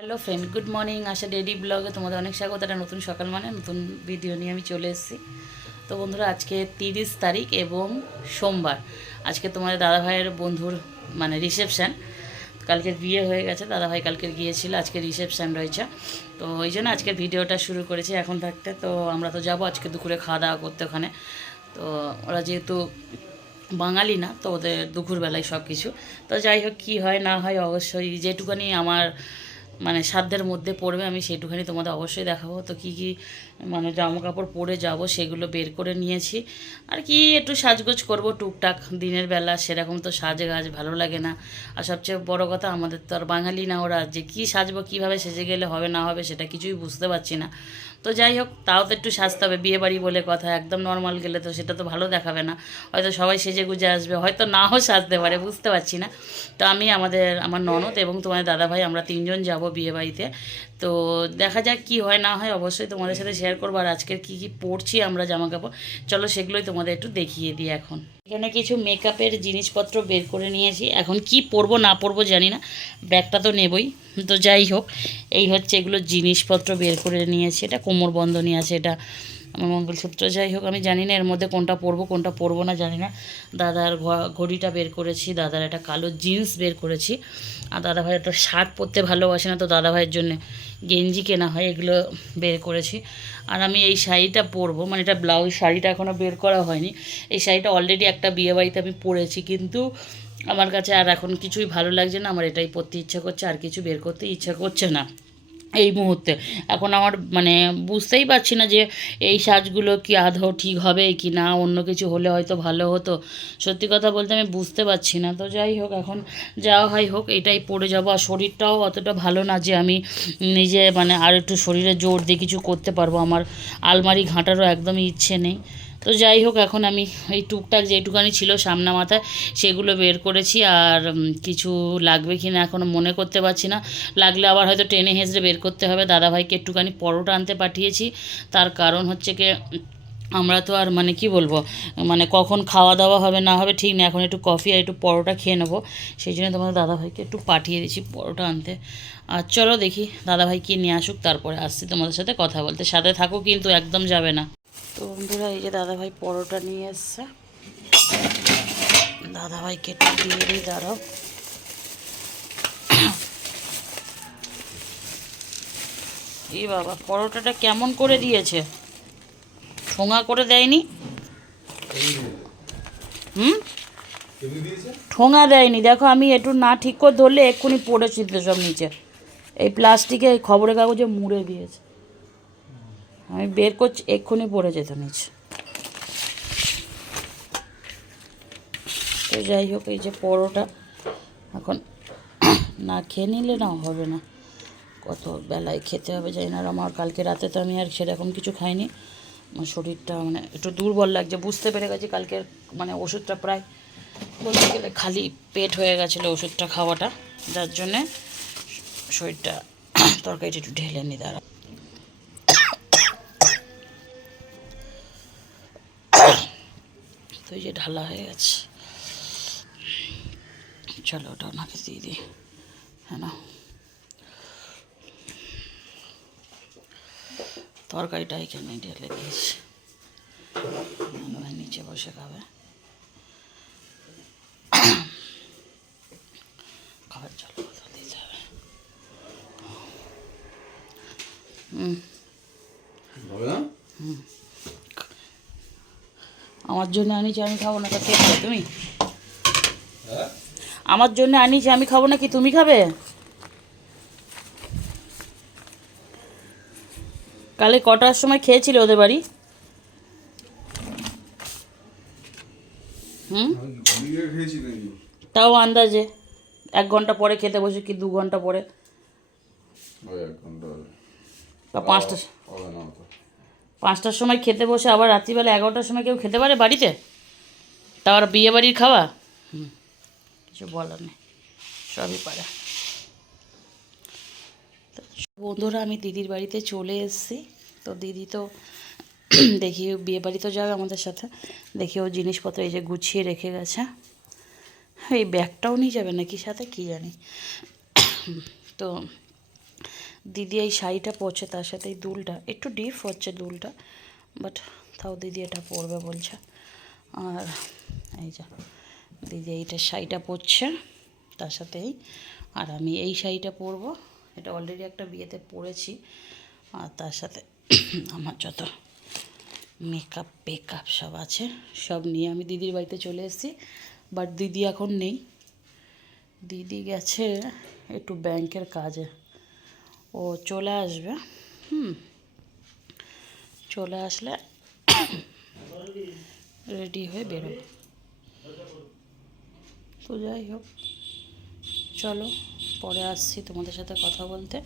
Hello friend good morning Asha daddy ব্লগে তোমাদের অনেক স্বাগত। একটা নতুন সকাল মানে নতুন ভিডিও নিয়ে আমি চলে এসেছি। তো বন্ধুরা, আজকে তিরিশ তারিখ এবং সোমবার। আজকে তোমাদের দাদাভাইয়ের বন্ধুর মানে রিসেপশান কালকের বিয়ে হয়ে গেছে, দাদাভাই কালকের গিয়েছিল, আজকে রিসেপশান রয়েছে। তো ওই জন্য আজকের ভিডিওটা শুরু করেছি এখন থাকতে। তো আমরা তো যাব আজকে দুপুরে খাওয়া দাওয়া করতে ওখানে। তো ওরা যেহেতু বাঙালি না, তো ওদের দুপুরবেলায় সব কিছু তো যাই হোক, কী হয় না হয় অবশ্যই যেটুখানি আমার মানে সাধ্যের মধ্যে পড়বে আমি সেইটুখানি তোমাদের অবশ্যই দেখাবো। তো কি কী মানে জামা কাপড় পরে যাব, সেগুলো বের করে নিয়েছি। আর কি একটু সাজগোজ করব টুকটাক, দিনের বেলা সেরকম তো সাজে গাজ ভালো লাগে না। আর সবচেয়ে বড় কথা, আমাদের তো আর বাঙালি না ওরা, যে কী সাজবো, কীভাবে সেজে গেলে হবে, না হবে সেটা কিছুই বুঝতে পারছি না। তো যাই হোক, তাও তো একটু সাজতে হবে, বিয়ে বাড়ি বলে কথা, একদম নর্মাল গেলে তো সেটা তো ভালো দেখাবে না। হয়তো সবাই সেজে গুজে আসবে, হয়তো নাও সাজতে পারে, বুঝতে পারছি না। তো আমি আমাদের, আমার ননদ এবং তোমার দাদাভাই, আমরা তিনজন যাব বিয়ে বাড়িতে। তো দেখা যাক কি হয়, না হয় অবশ্যই তোমাদের সাথে শেয়ার করব আর আজকের কী কী পরছি আমরা জামা কাপড় চলো সেগুলোই তোমাদের একটু দেখিয়ে দিই এখন। এখানে কিছু মেকআপের জিনিসপত্র বের করে নিয়েছি। এখন কি পরবো, না পরবো জানি না। ব্যাগটা তো নেবই। তো যাই হোক, এই হচ্ছে এগুলো জিনিসপত্র বের করে নিয়েছি। এটা কোমর বন্ধনী আছে, এটা আমার মঙ্গলসূত্র। যাই হোক, আমি জানি না এর মধ্যে কোনটা পরবো কোনটা পরবো না, জানি না। দাদার ঘড়িটা বের করেছি, দাদার একটা কালো জিন্স বের করেছি। আর দাদাভাই একটা শার্ট পরতে ভালোবাসে না, তো দাদাভাইয়ের জন্য গেঞ্জি কেনা হয়, এগুলো বের করেছি। আর আমি এই শাড়িটা পরবো মানে এটা ব্লাউজ শাড়িটা এখনও বের করা হয়নি। এই শাড়িটা অলরেডি একটা বিয়েবাড়িতে আমি পরেছি, কিন্তু আমার কাছে আর এখন কিছুই ভালো লাগছে না, আমার এটাই পরতে ইচ্ছা করছে, আর কিছু বের করতে ইচ্ছা করছে না। এই মুহূর্তে। এখন আমার মানে বুঝতেই পারছি না যে এই সাজগুলো কি আদৌ ঠিক হবে কি না, অন্য কিছু হলে হয়তো ভালো হতো। সত্যি কথা বলতে আমি বুঝতে পারছি না। তো যাই হোক, এখন যা হয় হোক, এটাই পড়ে যাব। আর শরীরটাও অতটা ভালো না যে আমি নিজে মানে আর একটু শরীরে জোর দিয়ে কিছু করতে পারব। আমার আলমারি ঘাঁটারও একদমই ইচ্ছে নেই। তো যাই হোক, এখন আমি এই টুকটাক যেটুকানি ছিল সামনা মাথায় সেগুলো বের করেছি আর কিছু লাগবে কি না এখনও মনে করতে পারছি না। লাগলে আবার হয়তো টেনে হেঁচড়ে বের করতে হবে। দাদাভাইকে একটুখানি পরোটা আনতে পাঠিয়েছি। তার কারণ হচ্ছে কি, আমরা তো আর মানে কি বলব মানে কখন খাওয়া দাওয়া হবে না হবে ঠিক না, এখন একটু কফি আর একটু পরোটা খেয়ে নেব। সেই জন্য তোমাদের দাদাভাইকে একটু পাঠিয়ে দিয়েছি পরোটা আনতে। আর চলো দেখি দাদাভাই কি নিয়ে আসুক, তারপরে আসছি তোমাদের সাথে কথা বলতে। সাথে থাকো কিন্তু, একদম যাবে না। তো বন্ধুরা, এই যে দাদাভাই পরোটা নিয়ে এসছে। দাদাভাইকে কেটে দিয়ে দিই, দাঁড়াও। এই বাবা, পরোটাটা কেমন করে দিয়েছে? ঠোঙা করে দেয়নি? হুম? ঠোঙা দেয়নি। দেখো, আমি একটু না ঠিক করে ধরলে এক্ষুনি পড়েছি তো সব নিচে। এই প্লাস্টিকে খবরের কাগজে মুড়ে দিয়েছে। আমি বের করছি, এক্ষুনি পড়ে যেত নিচে। তো যাই হোক, এই যে পরোটা, এখন না খেয়ে নিলে না হবে না। কত বেলায় খেতে হবে জানি না আমার কালকে রাতে তো আমি আর সেরকম কিছু খাইনি। আমার শরীরটা মানে একটু দুর্বল লাগছে, বুঝতে পেরে গেছি কালকের মানে ওষুধটা প্রায় বলতে গেলে খালি পেট হয়ে গেছিল ওষুধটা খাওয়াটা। যার জন্যে শরীরটা তরকারিটা একটু ঢেলে নি, দাঁড়া। যে ঢালা হয়ে গেছে। চলো ওটা ওনাকে দিয়ে দিই। হ্যাঁ না। তরকারিটা এখানে ঢেলে দিয়েছি। নিচে বসে খাবে। খাবার বোতল দিতে হবে। হুম হবে না আমার জন্য আনিছি আমি খাব না তো কে খাবে তুমি? হ্যাঁ? আমার জন্য আনিছি আমি খাব না কি তুমি খাবে? কালে কটার সময় খেয়েছিলে ওদের বাড়ি? হুম? তাও আন্দাজে। এক ঘণ্টা পরে খেতে বসে কি দু ঘণ্টা পরে? পাঁচটা পাঁচটার সময় খেতে বসে, আবার রাত্রিবেলা এগারোটার সময় কেউ খেতে পারে বাড়িতে? তাও আর বিয়ে বাড়ির খাওয়া হুম, কিছু বলার নেই, সবই পারে বন্ধুরা, আমি দিদির বাড়িতে চলে এসেছি। তো দিদি তো দেখি বিয়ে বাড়ি তো যাবে আমাদের সাথে। দেখি ও জিনিসপত্র এই যে গুছিয়ে রেখে গেছে। এই ব্যাগটাও নিয়ে যাবে নাকি সাথে? কি জানি। তো দিদি এই শাড়িটা পরছে, তার সাথে এই দুলটা। একটু ডিপ হচ্ছে দুলটা বাট তাও দিদি এটা পরবে বলছে। আর এই যা দিদি এইটা শাড়িটা পরছে, তার সাথেই আর আমি এই শাড়িটা পরবো, এটা অলরেডি একটা বিয়েতে পরেছি। আর তার সাথে আমার যত মেকআপ পেকআপ সব আছে, সব নিয়ে আমি দিদির বাড়িতে চলে এসেছি। বাট দিদি এখন নেই। দিদি গেছে একটু ব্যাংকের কাজে। ও চলে আসবে। হুম। চলে আসলে রেডি হয়ে বেরোবে। তো যাই হোক, চলো পরে আসছি তোমাদের সাথে কথা বলতে।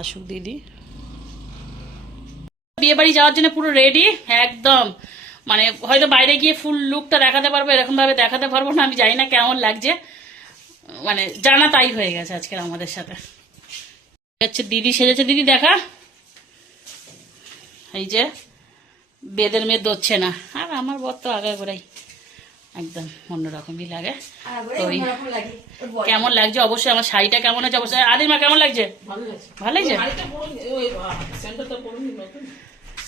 আসুক দিদি। বিয়ে বাড়ি যাওয়ার জন্য পুরো রেডি একদম। মানে হয়তো বাইরে গিয়ে ফুল লুকটা দেখাতে পারব এরকম ভাবে দেখাতে পারব না, আমি জানি না কেমন লাগছে। মানে জানা তাই হয়ে গেছে আজকের আমাদের সাথে। হচ্ছে দিদি সেজেছে দিদি দেখা। এই যে বেদের মেয়ে দোচ্ছে না। আর আমার বর তো আগে গোড়াই একদম অন্যরকমই লাগে। ওই কেমন লাগছে? অবশ্যই আমার শাড়িটা কেমন আছে অবশ্যই। আদির মা কেমন লাগছে? ভালো লাগছে।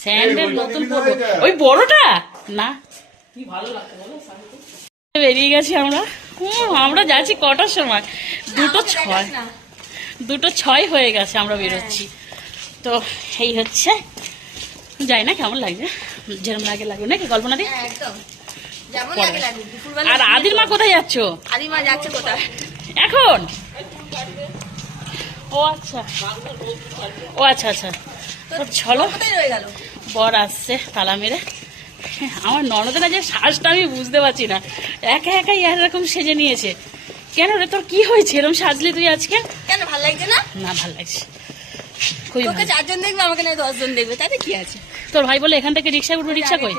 স্যান্ডেল নতুন পরবো। ওই বড়টা? না। বেরিয়ে গেছি আমরা। হুম, আমরা যাচ্ছি কটার সময়? দুটো ছয়। দুটো ছয় হয়ে গেছে আমরা বেরোচ্ছি। তো এই হচ্ছে। যাই না কেমন লাগছে। যেরকম লাগে লাগবে। নাকি কল্পনা দি? হ্যাঁ, আর আদির মা কোথায় যাচ্ছ? আদিমা যাচ্ছে কোথায়? এখন? ও আচ্ছা। ও আচ্ছা আচ্ছা। তো চলো। বর আসছে তালা মেরে। আমার ননদের যে শ্বাসটা আমি বুঝতে পারছি না। একা একাই এরকম সেজে নিয়েছে। কেন রে তোর কি হয়েছে? এরকম সাজলি তুই আজকে? কেন ভালো লাগছে না? না ভালো লাগছে। তোকে চারজন দেখবে আমাকে নয় দশজন দেখবে তাতে কি আছে? তোর ভাই বলে এখান থেকে রিক্সা উঠবো রিক্সা কই?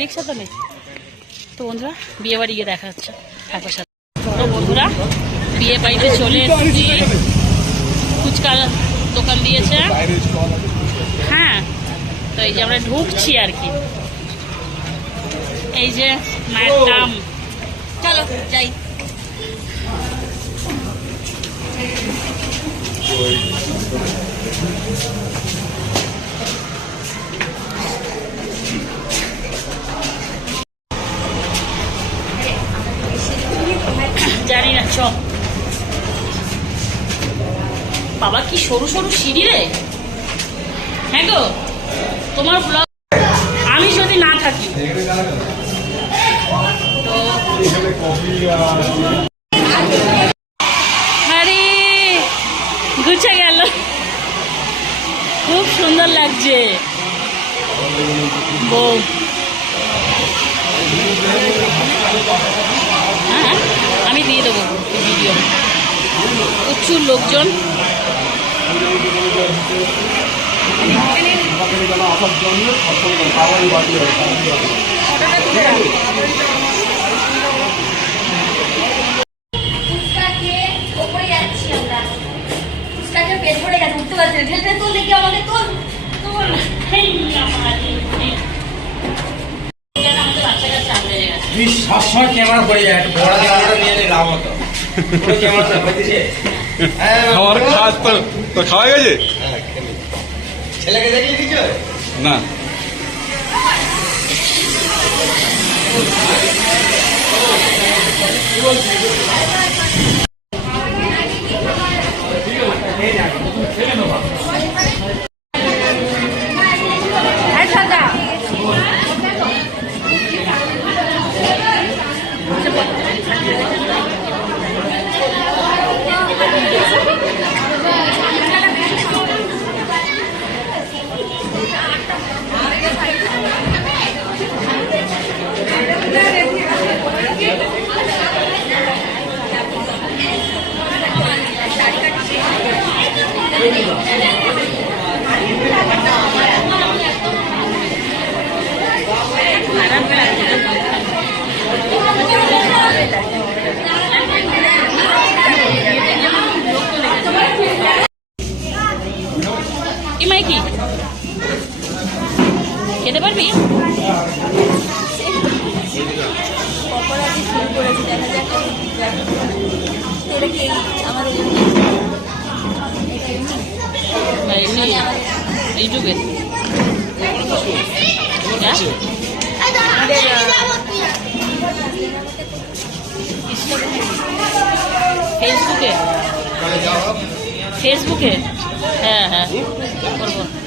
রিক্সা তো নেই। তো বন্ধুরা বিয়ে বাড়ি গিয়ে দেখা হচ্ছে। ঠাকুর সাথে। তো বন্ধুরা বিয়ে বাড়িতে চলে এসেছি। ফুচকা দোকান দিয়েছে। হ্যাঁ তো এই যে আমরা ঢুকছি আর কি। এই যে ম্যাডাম যাই। জানি না, চ। বাবা, কি সরু সরু সিঁড়ি রে? হ্যাঁ গো, তোমার ব্লগ আমি যদি না থাকি আরে, গুছে গেল। খুব সুন্দর লাগছে। বউ। হ্যাঁ আমি দিয়ে দেবো ভিডিও। প্রচুর লোকজন। ফুচকা এই- এটা আমাদের বাচ্চা কাচ্চা আনবে গেছে। তুই সবসময় ক্যামেরা করে যায় একটু বড় ক্যামেরাটা নিয়ে এলে লাভ হতো। পুরো হয়েছে হ্যাঁ আমার খাস তো তো খাওয়া গেছে? হ্যাঁ, ছেলেকে দেখলি কিছু না।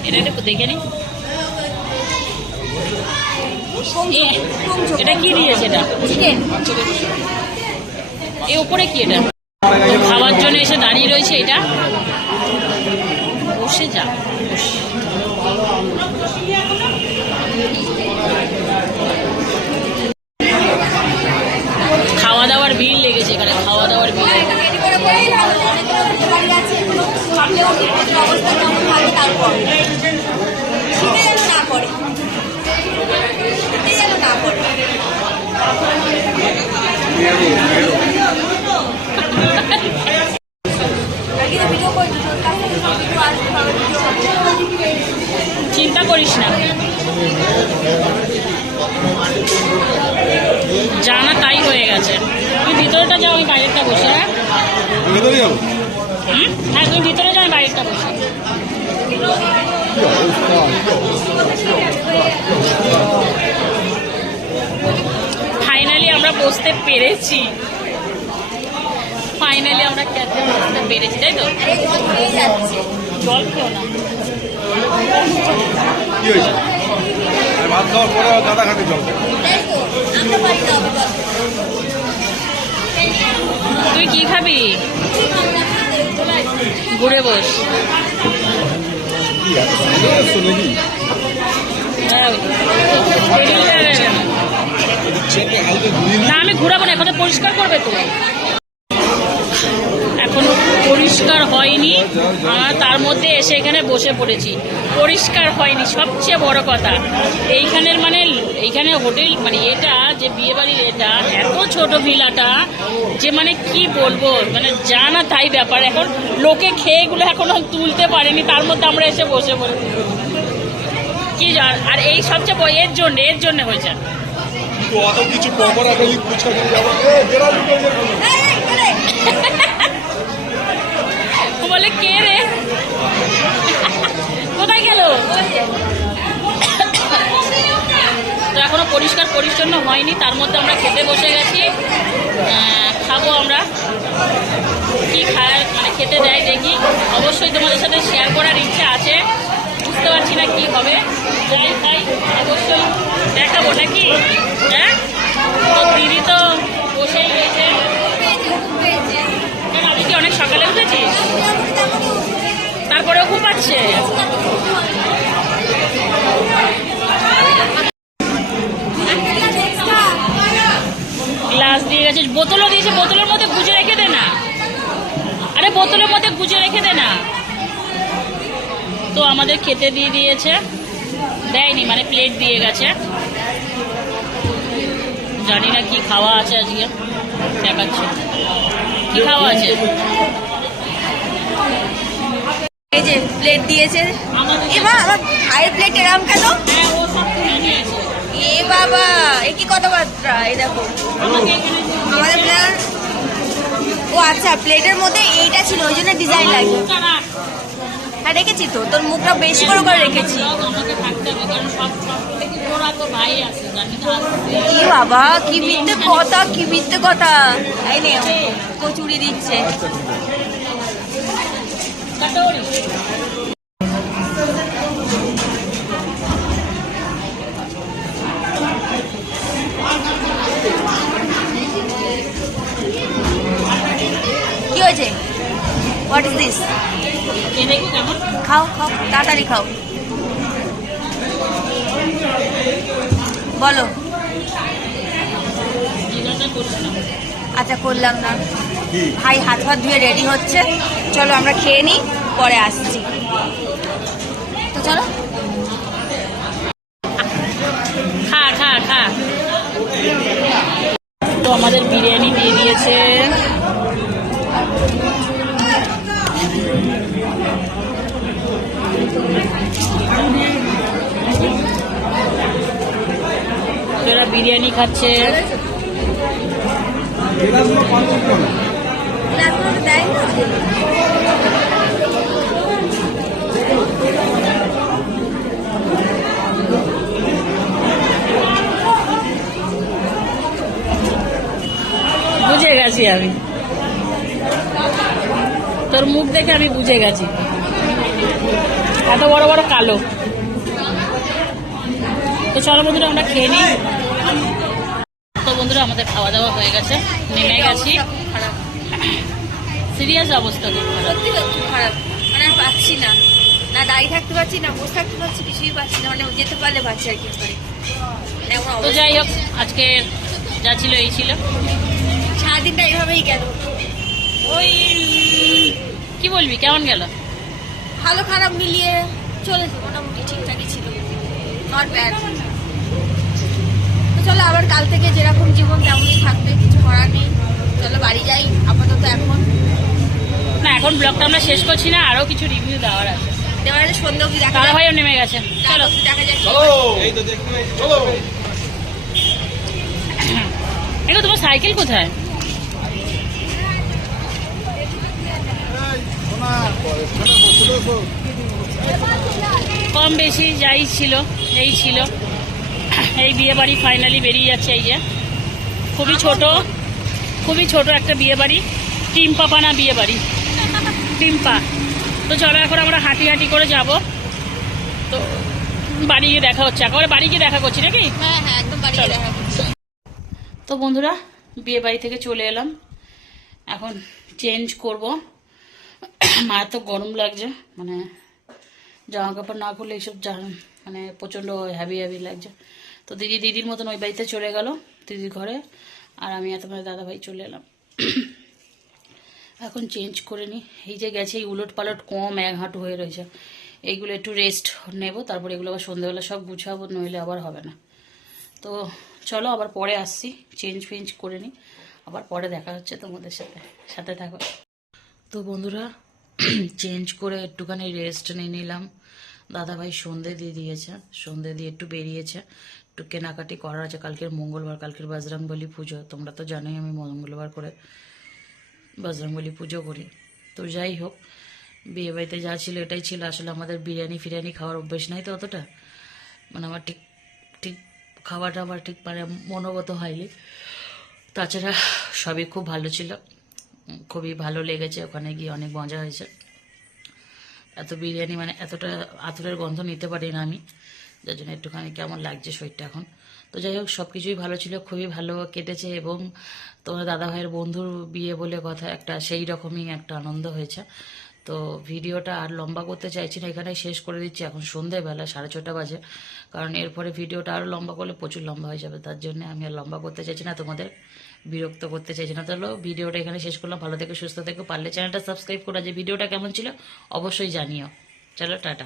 এটা একটু দেখে নি। এটা কি দিয়েছে এটা? এ উপরে কি এটা? খাওয়ার জন্য এসে দাঁড়িয়ে রয়েছে এটা। বসে যা। খাওয়া দাওয়ার বিল লেগেছে এখানে খাওয়া দাওয়ার বিল রেডি করে বলেই ভালো অনেক বাড়ি আছে এখনও ভাবলেও ঠিকঠাক অবস্থা কেমন হবে তারপর শীতে যেন না পড়ে শীতে যেন না পড়ে আগে তো ভিডিও করছি তোর কাছে সব কিছু আসবে ভালো ভিডিও চিন্তা করিস না জানা তাই হয়ে গেছে তুমি ভিতরেটা যাও আমি বাইরেটা বসে হ্যাঁ ভেতরে যাব হুম? হ্যাঁ তুমি ভিতরে যাও আমি বাইরেটা বসে ফাইনালি আমরা বসতে পেরেছি ফাইনালি আমরা খেতে বসতে পেরেছি তাই তো? জল খেও না। কি হয়েছে? ভাত খাওয়ার পরে আবার খাতে জল খাই। তাই কি খাবি? ঘুরে বস। না। আমি ঘুরাবো না এখন পরিষ্কার করবে তো। এখনও পরিষ্কার হয়নি আমরা তার মধ্যে এসে এখানে বসে পড়েছি। পরিষ্কার হয়নি সবচেয়ে বড় কথা। এইখানের মানে এইখানে হোটেল মানে এটা যে বিয়ে বাড়ির এটা এত ছোট ভিলাটা যে মানে কি বলব মানে জানা তাই ব্যাপার। এখন লোকে খেয়ে এগুলো এখনও তুলতে পারেনি তার মধ্যে আমরা এসে বসে পড়েছি। কি জান আর এই সবচেয়ে বড় এর জন্য এর জন্য হয়েছে। কিছু পকোড়া খালি ফুচকা খেয়ে যাব এ, বেরোবি কই রে? বলে, কে রে? কোথায় গেল? তো এখনও পরিষ্কার পরিচ্ছন্ন হয়নি, তার মধ্যে আমরা খেতে বসে গেছি। খাব আমরা। কি খায় মানে খেতে দেয় দেখি। অবশ্যই তোমাদের সাথে শেয়ার করার ইচ্ছা আছে। বুঝতে পারছি না কী হবে। যাই খাই অবশ্যই দেখাবো নাকি? হ্যাঁ? দিদি তো বসেই গেছে অনেক সকালে উঠেছিস? তারপরেও ঘুম পাচ্ছে? গ্লাস দিয়ে গেছে বোতলও দিয়েছে, বোতলের মধ্যে গুজে রেখে দে না। আরে, বোতলের মধ্যে গুজে রেখে দে না। তো আমাদের খেতে দিয়ে দিয়েছে। দেয়নি মানে প্লেট দিয়ে গেছে। জানি না কি খাওয়া আছে আজকে। দেখাচ্ছে। এই যে প্লেট দিয়েছে। এবার প্লেট এরম কেন? এ বাবা, এ কি কথাবার্তা? এই দেখো। আমাদের প্লেট ও আচ্ছা প্লেটের মধ্যে এইটা ছিল, ওই জন্য ডিজাইন লাগে। হ্যাঁ রেখেছি তো তোর মুখটা বেশি করে করে রেখেছি। কি বাবা, কি মিথ্যে কথা, কি মিথ্যে কথা এই নে কচুরি দিচ্ছে। কি হয়েছে হোয়াট ইজ দিস খাও খাও তাড়াতাড়ি খাও। বলো। আচ্ছা করলাম না। ভাই হাত হাত ধুয়ে রেডি হচ্ছে। চলো আমরা খেয়ে নিই পরে আসছি। তো চলো। খা খা খা। তো আমাদের বিরিয়ানি দিয়ে দিয়েছে। এরা বিরিয়ানি খাচ্ছে। বুঝে গেছি আমি। তোর মুখ দেখে আমি বুঝে গেছি। এত বড় বড় কালো। তো চলো বন্ধুরা আমরা খেয়ে নিই। তো বন্ধুরা আমাদের খাওয়া দাওয়া হয়ে গেছে। নেমে গেছি। সিরিয়াস অবস্থা সত্যি খুব খারাপ। মানে আর পাচ্ছি না। না দাঁড়িয়ে থাকতে পারছি না বসে থাকতে পারছি কিছুই পাচ্ছি না। মানে যেতে পারলে পারছি আর কি করে মানে তো যাই হোক আজকে যা ছিল এই ছিল। সারাদিনটা এইভাবেই গেল। ওই কি বলবি? কেমন গেল? ভালো খারাপ মিলিয়ে চলেছে মোটামুটি ঠিকঠাকই ছিল। নট ব্যাড তো চলো আবার কাল থেকে যেরকম জীবন তেমনই থাকবে কিছু করার নেই। চলো বাড়ি যাই আপাতত এখন। না এখন ব্লগটা আমরা শেষ করছি না আরও কিছু রিভিউ দেওয়ার আছে। দেওয়ার সন্ধ্যে অব্দি দেখা ভাইও নেমে গেছে। চলো। দেখা যাক। চলো। এই তো দেখতে চলো। এগো তোমার সাইকেল কোথায়? কম বেশি যাই ছিল এই ছিল। এই বিয়ে বাড়ি ফাইনালি বেরিয়ে যাচ্ছে এই যে। খুবই ছোট খুবই ছোট একটা বিয়ে বাড়ি টিম্পা পানা বিয়ে বাড়ি টিম্পা তো চলো এখন আমরা হাঁটি হাঁটি করে যাব। তো বাড়ি গিয়ে দেখা হচ্ছে। একেবারে বাড়ি গিয়ে দেখা করছি নাকি? হ্যাঁ হ্যাঁ। তো বন্ধুরা বিয়ে বাড়ি থেকে চলে এলাম। এখন চেঞ্জ করব। মায়ের তো গরম লাগছে মানে জামা কাপড় না করলে এইসব মানে প্রচণ্ড হ্যাভি হ্যাভি লাগছে। তো দিদি, দিদির মতন ওই বাড়িতে চলে গেল, দিদির ঘরে, আর আমি এত মানে দাদা ভাই চলে এলাম। এখন চেঞ্জ করে নিই এই যে গেছে, এই উলট পালট কম এক হাঁটু হয়ে রয়েছে। এইগুলো একটু রেস্ট নেব, তারপর এগুলো আবার সন্ধ্যেবেলা সব গুছাবো, নইলে আবার হবে না। তো চলো আবার পরে আসছি চেঞ্জ ফেঞ্জ করে নিই আবার পরে দেখা হচ্ছে তোমাদের সাথে সাথে থাকো। তো বন্ধুরা চেঞ্জ করে একটুখানি রেস্ট নিয়ে নিলাম। দাদাভাই সন্ধে দিয়ে দিয়েছে, সন্ধে দিয়ে একটু বেরিয়েছে। একটু কেনাকাটি করার আছে, কালকের মঙ্গলবার, কালকের বজরংবলী পুজো। তোমরা তো জানোই আমি মঙ্গলবার করে বজরংবলী পুজো করি। তো যাই হোক, বিয়ে বাড়িতে যা ছিল এটাই ছিল। আসলে আমাদের বিরিয়ানি ফিরিয়ানি খাওয়ার অভ্যেস নাই তো অতটা। মানে আমার ঠিক ঠিক খাওয়াটা আমার ঠিক মানে মনোগত হয়নি। তাছাড়া সবই খুব ভালো ছিল। খুবই ভালো লেগেছে। ওখানে গিয়ে অনেক মজা হয়েছে। এত বিরিয়ানি মানে এতটা আতরের গন্ধ নিতে পারি না আমি। যার জন্য একটুখানি কেমন লাগছে শরীরটা এখন। তো যাই হোক সব কিছুই ভালো ছিল, খুবই ভালো কেটেছে এবং তোমার দাদা ভাইয়ের বন্ধুর বিয়ে বলে কথা একটা, সেই রকমই একটা আনন্দ হয়েছে। তো ভিডিওটা আর লম্বা করতে চাইছি না এখানে শেষ করে দিচ্ছি। এখন সন্ধেবেলা, সাড়ে ছটা বাজে। কারণ এরপরে ভিডিওটা আরও লম্বা করলে প্রচুর লম্বা হয়ে যাবে। তার জন্য আমি আর লম্বা করতে চাইছি না তোমাদের। বিরক্ত করতে চাইছি না। তাহলে ভিডিওটা এখানে শেষ করলাম। ভালো থেকে, সুস্থ থেকে। পারলে চ্যানেলটা সাবস্ক্রাইব করা। যে ভিডিওটা কেমন ছিল, অবশ্যই জানিও। চলো, টাটা।